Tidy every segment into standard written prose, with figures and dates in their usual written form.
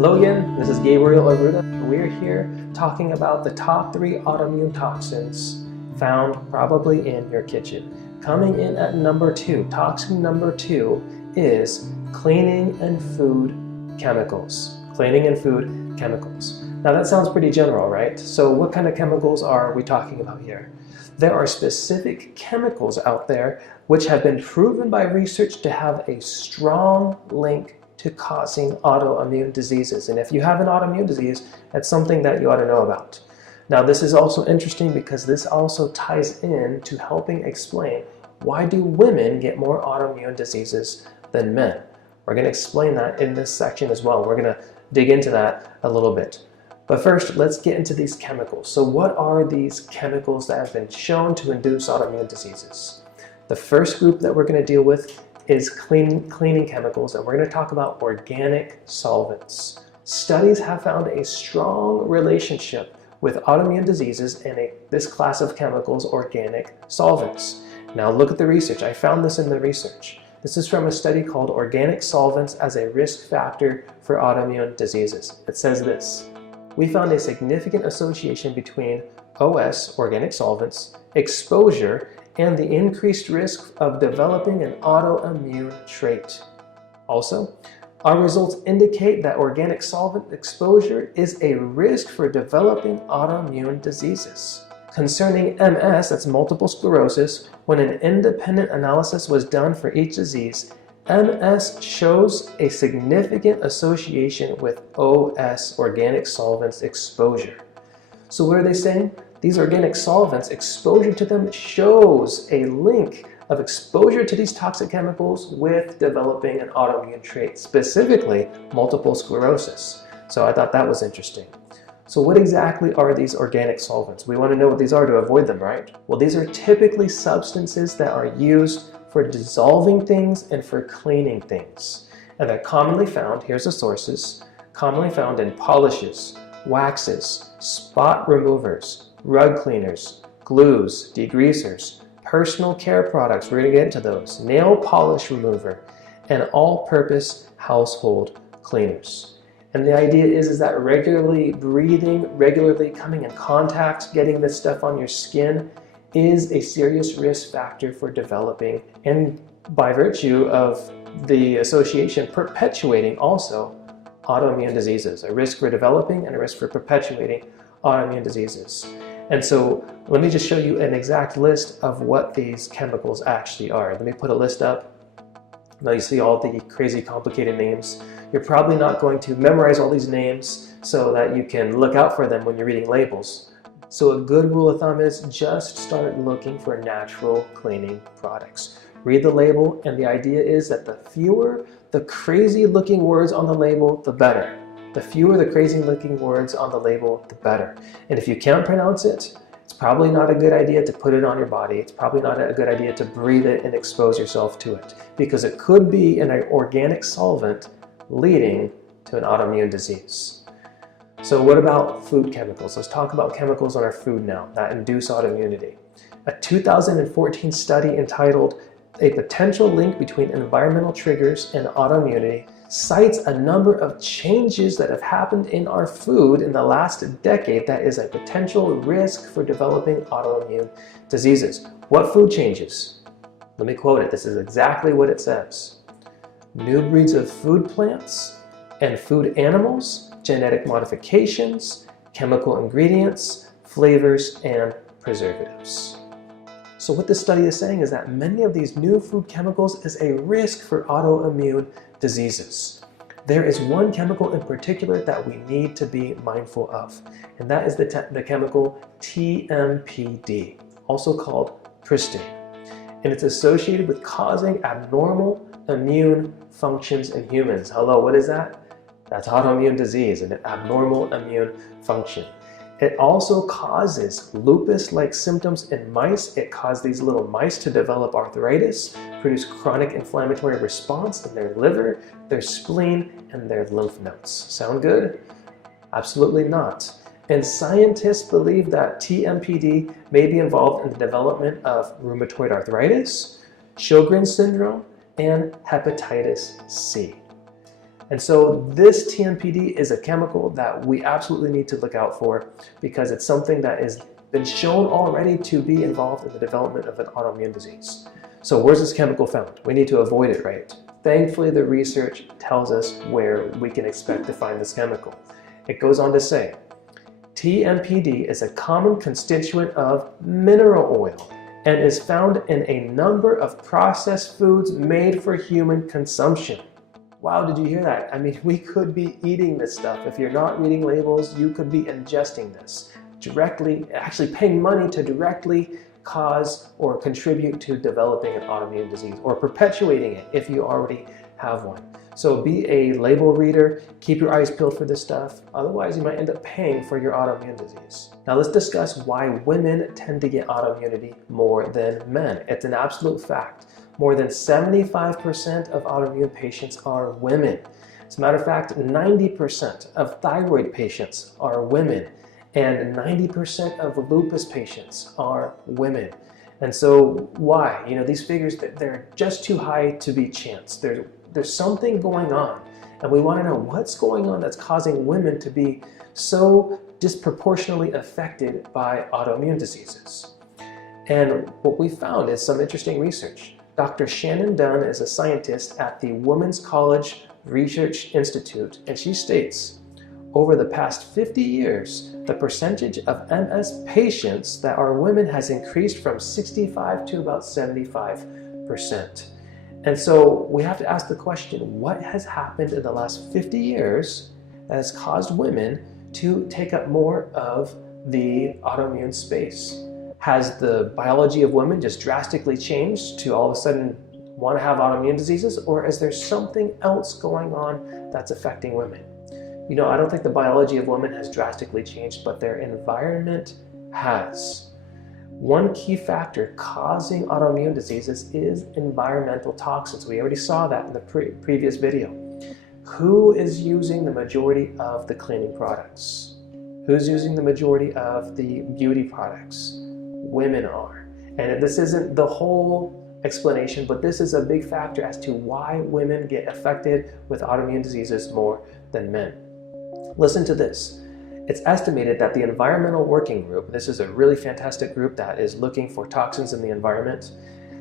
Hello again, this is Gabriel Aruda. We're here talking about the top 3 autoimmune toxins found probably in your kitchen. Coming in at number 2, toxin number 2 is cleaning and food chemicals. Cleaning and food chemicals. Now that sounds pretty general, right? So what kind of chemicals are we talking about here? There are specific chemicals out there which have been proven by research to have a strong link to causing autoimmune diseases. And if you have an autoimmune disease, that's something that you ought to know about. Now this is also interesting because this also ties in to helping explain why do women get more autoimmune diseases than men. We're going to explain that in this section as well. We're going to dig into that a little bit. But first, let's get into these chemicals. So what are these chemicals that have been shown to induce autoimmune diseases? The first group that we're going to deal with is cleaning chemicals, and we're going to talk about organic solvents. Studies have found a strong relationship with autoimmune diseases and this class of chemicals, organic solvents. Now look at the research. I found this in the research. This is from a study called Organic Solvents as a Risk Factor for Autoimmune Diseases. It says this: we found a significant association between OS, organic solvents, exposure, and the increased risk of developing an autoimmune trait. Also, our results indicate that organic solvent exposure is a risk for developing autoimmune diseases. Concerning MS, that's multiple sclerosis, when an independent analysis was done for each disease, MS shows a significant association with OS, organic solvents exposure. So what are they saying? These organic solvents, exposure to them shows a link of exposure to these toxic chemicals with developing an autoimmune trait, specifically multiple sclerosis. So I thought that was interesting. So what exactly are these organic solvents? We want to know what these are to avoid them, right? Well, these are typically substances that are used for dissolving things and for cleaning things. And they're commonly found, here's the sources, commonly found in polishes, waxes, spot removers, rug cleaners, glues, degreasers, personal care products, we're going to get into those, nail polish remover, and all-purpose household cleaners. And the idea is that regularly breathing, regularly coming in contact, getting this stuff on your skin is a serious risk factor for developing, and by virtue of the association, perpetuating also autoimmune diseases, a risk for developing and a risk for perpetuating autoimmune diseases. And so let me just show you an exact list of what these chemicals actually are. Let me put a list up. Now you see all the crazy complicated names. You're probably not going to memorize all these names so that you can look out for them when you're reading labels. So a good rule of thumb is just start looking for natural cleaning products. Read the label, and the idea is that the fewer the crazy looking words on the label, the better. The fewer the crazy looking words on the label, the better. And if you can't pronounce it, it's probably not a good idea to put it on your body. It's probably not a good idea to breathe it and expose yourself to it, because it could be an organic solvent leading to an autoimmune disease. So what about food chemicals? Let's talk about chemicals in our food now that induce autoimmunity. A 2014 study entitled "A Potential Link Between Environmental Triggers and Autoimmunity" cites a number of changes that have happened in our food in the last decade that is a potential risk for developing autoimmune diseases. What food changes? Let me quote it. This is exactly what it says. New breeds of food plants and food animals, genetic modifications, chemical ingredients, flavors, and preservatives. So what this study is saying is that many of these new food chemicals is a risk for autoimmune diseases. There is one chemical in particular that we need to be mindful of, and that is the chemical TMPD, also called pristine. And it's associated with causing abnormal immune functions in humans. Hello, what is that? That's autoimmune disease and an abnormal immune function. It also causes lupus-like symptoms in mice. It causes these little mice to develop arthritis, produce chronic inflammatory response in their liver, their spleen, and their lymph nodes. Sound good? Absolutely not. And scientists believe that TMPD may be involved in the development of rheumatoid arthritis, Sjogren's syndrome, and hepatitis C. And so this TMPD is a chemical that we absolutely need to look out for because it's something that has been shown already to be involved in the development of an autoimmune disease. So where's this chemical found? We need to avoid it, right? Thankfully, the research tells us where we can expect to find this chemical. It goes on to say, TMPD is a common constituent of mineral oil and is found in a number of processed foods made for human consumption. Wow, did you hear that? I mean, we could be eating this stuff. If you're not reading labels, you could be ingesting this directly, actually paying money to directly cause or contribute to developing an autoimmune disease or perpetuating it if you already have one. So be a label reader, keep your eyes peeled for this stuff, otherwise you might end up paying for your autoimmune disease. Now let's discuss why women tend to get autoimmunity more than men. It's an absolute fact. More than 75% of autoimmune patients are women. As a matter of fact, 90% of thyroid patients are women, and 90% of lupus patients are women. And so why? You know, these figures, they're just too high to be chance. There's something going on, and we want to know what's going on that's causing women to be so disproportionately affected by autoimmune diseases. And what we found is some interesting research. Dr. Shannon Dunn is a scientist at the Women's College Research Institute, and she states, over the past 50 years, the percentage of MS patients that are women has increased from 65 to about 75%. And so we have to ask the question, what has happened in the last 50 years that has caused women to take up more of the autoimmune space? Has the biology of women just drastically changed to all of a sudden want to have autoimmune diseases, or is there something else going on that's affecting women? You know, I don't think the biology of women has drastically changed, but their environment has. One key factor causing autoimmune diseases is environmental toxins. We already saw that in the previous video. Who is using the majority of the cleaning products? Who's using the majority of the beauty products? Women are. And this isn't the whole explanation, but this is a big factor as to why women get affected with autoimmune diseases more than men. Listen to this. It's estimated that the Environmental Working Group, this is a really fantastic group that is looking for toxins in the environment,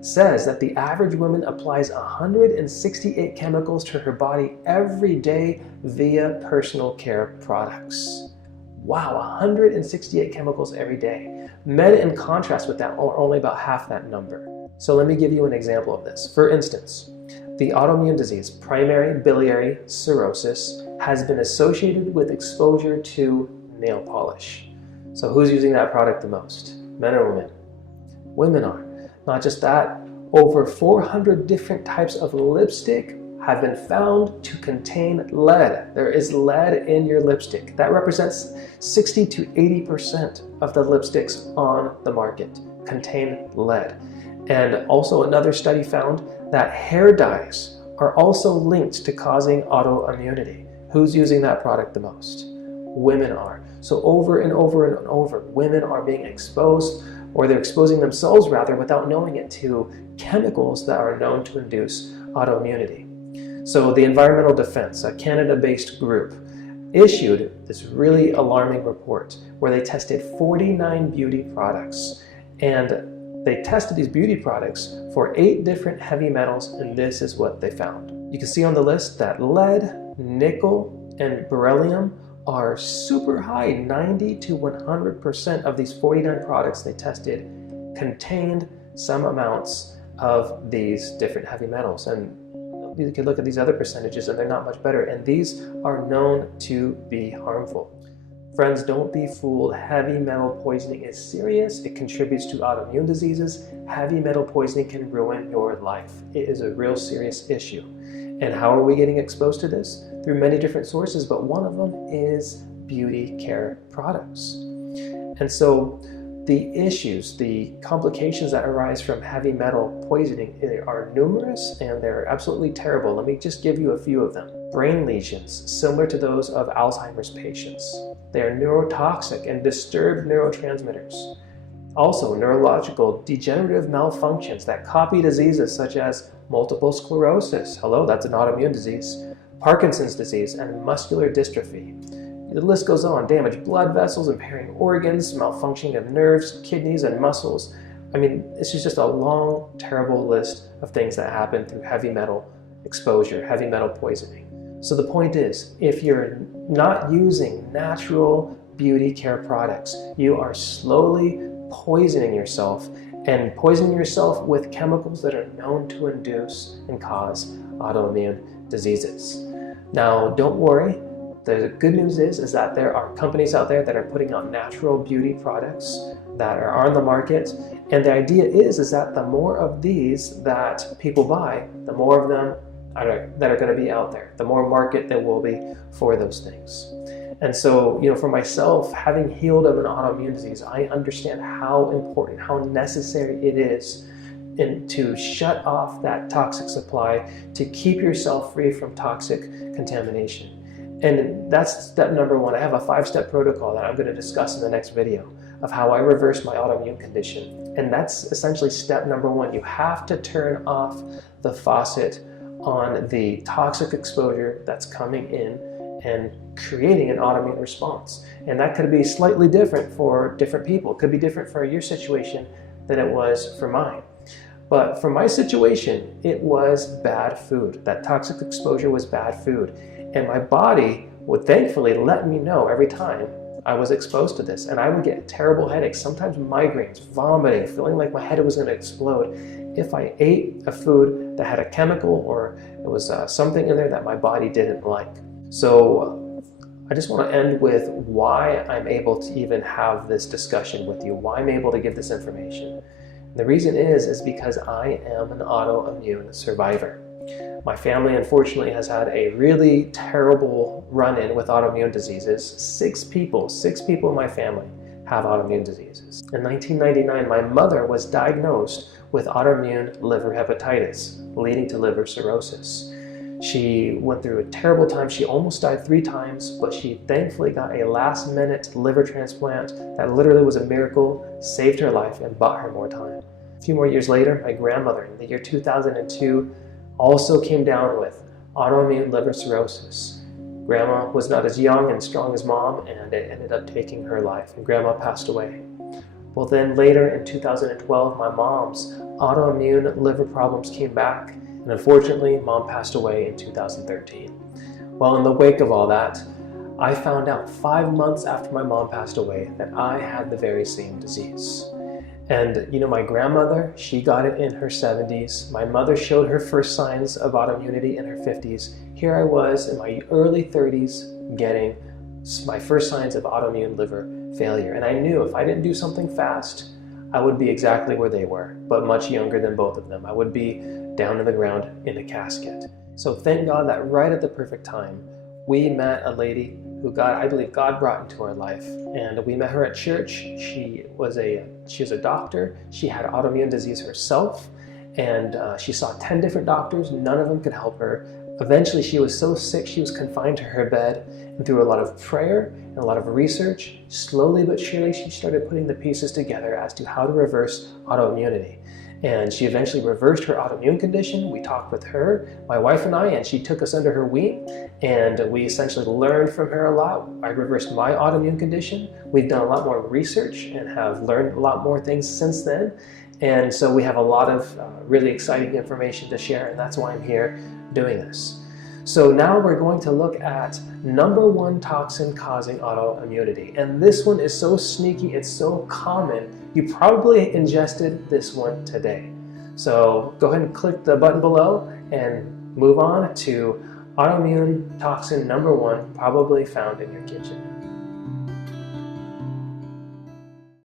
says that the average woman applies 168 chemicals to her body every day via personal care products. Wow, 168 chemicals every day. Men, in contrast with that, are only about half that number. So let me give you an example of this. For instance, the autoimmune disease, primary biliary cirrhosis, has been associated with exposure to nail polish. So who's using that product the most? Men or women? Women are. Not just that, over 400 different types of lipstick have been found to contain lead. There is lead in your lipstick. That represents 60 to 80% of the lipsticks on the market contain lead. And also another study found that hair dyes are also linked to causing autoimmunity. Who's using that product the most? Women are. So over and over and over, women are being exposed, or they're exposing themselves rather without knowing it, to chemicals that are known to induce autoimmunity. So the Environmental Defense, a Canada-based group, issued this really alarming report where they tested 49 beauty products, and they tested these beauty products for 8 different heavy metals, and this is what they found. You can see on the list that lead, nickel, and beryllium are super high. 90 to 100% of these 49 products they tested contained some amounts of these different heavy metals. And you can look at these other percentages and they're not much better. And these are known to be harmful. Friends, don't be fooled. Heavy metal poisoning is serious. It contributes to autoimmune diseases. Heavy metal poisoning can ruin your life. It is a real serious issue. And how are we getting exposed to this? Through many different sources, but one of them is beauty care products. And so the issues, the complications that arise from heavy metal poisoning are numerous and they're absolutely terrible. Let me just give you a few of them. Brain lesions, similar to those of Alzheimer's patients. They are neurotoxic and disturb neurotransmitters. Also, neurological degenerative malfunctions that copy diseases such as multiple sclerosis. Hello, that's an autoimmune disease. Parkinson's disease, and muscular dystrophy. The list goes on. Damaged blood vessels, impairing organs, malfunctioning of nerves, kidneys, and muscles. I mean, this is just a long, terrible list of things that happen through heavy metal exposure, heavy metal poisoning. So the point is, if you're not using natural beauty care products, you are slowly poisoning yourself, and poisoning yourself with chemicals that are known to induce and cause autoimmune diseases. Now, don't worry. The good news is that there are companies out there that are putting out natural beauty products that are on the market. And the idea is that the more of these that people buy, the more of them that are going to be out there, the more market there will be for those things. And so, for myself, having healed of an autoimmune disease, I understand how important, how necessary it is to shut off that toxic supply, to keep yourself free from toxic contamination. And that's step number one. I have a 5-step protocol that I'm going to discuss in the next video of how I reverse my autoimmune condition. And that's essentially step number one. You have to turn off the faucet on the toxic exposure that's coming in and creating an autoimmune response. And that could be slightly different for different people. It could be different for your situation than it was for mine. But for my situation, it was bad food. That toxic exposure was bad food. And my body would thankfully let me know every time I was exposed to this. And I would get terrible headaches, sometimes migraines, vomiting, feeling like my head was going to explode if I ate a food that had a chemical or it was something in there that my body didn't like. So I just want to end with why I'm able to even have this discussion with you, why I'm able to give this information. And the reason is because I am an autoimmune survivor. My family, unfortunately, has had a really terrible run-in with autoimmune diseases. Six people in my family have autoimmune diseases. In 1999, my mother was diagnosed with autoimmune liver hepatitis, leading to liver cirrhosis. She went through a terrible time. She almost died 3 times, but she thankfully got a last-minute liver transplant that literally was a miracle, saved her life, and bought her more time. A few more years later, my grandmother, in the year 2002, also came down with autoimmune liver cirrhosis. Grandma was not as young and strong as Mom, and it ended up taking her life, and Grandma passed away. Well, then later in 2012, my mom's autoimmune liver problems came back, and unfortunately, Mom passed away in 2013. Well, in the wake of all that, I found out 5 months after my mom passed away that I had the very same disease. And my grandmother, she got it in her 70s. My mother showed her first signs of autoimmunity in her 50s. Here I was in my early 30s getting my first signs of autoimmune liver failure. And I knew if I didn't do something fast, I would be exactly where they were, but much younger than both of them. I would be down in the ground in a casket. So thank God that right at the perfect time, we met a lady who I believe God brought into our life. And we met her at church. She was a doctor. She had autoimmune disease herself. And she saw 10 different doctors. None of them could help her. Eventually, she was so sick, she was confined to her bed. And through a lot of prayer and a lot of research, slowly but surely, she started putting the pieces together as to how to reverse autoimmunity. And she eventually reversed her autoimmune condition. We talked with her, my wife and I, and she took us under her wing. And we essentially learned from her a lot. I reversed my autoimmune condition. We've done a lot more research and have learned a lot more things since then. And so we have a lot of really exciting information to share, and that's why I'm here doing this. So now we're going to look at number 1 toxin causing autoimmunity. And this one is so sneaky, it's so common, you probably ingested this one today. So go ahead and click the button below and move on to autoimmune toxin number 1, probably found in your kitchen.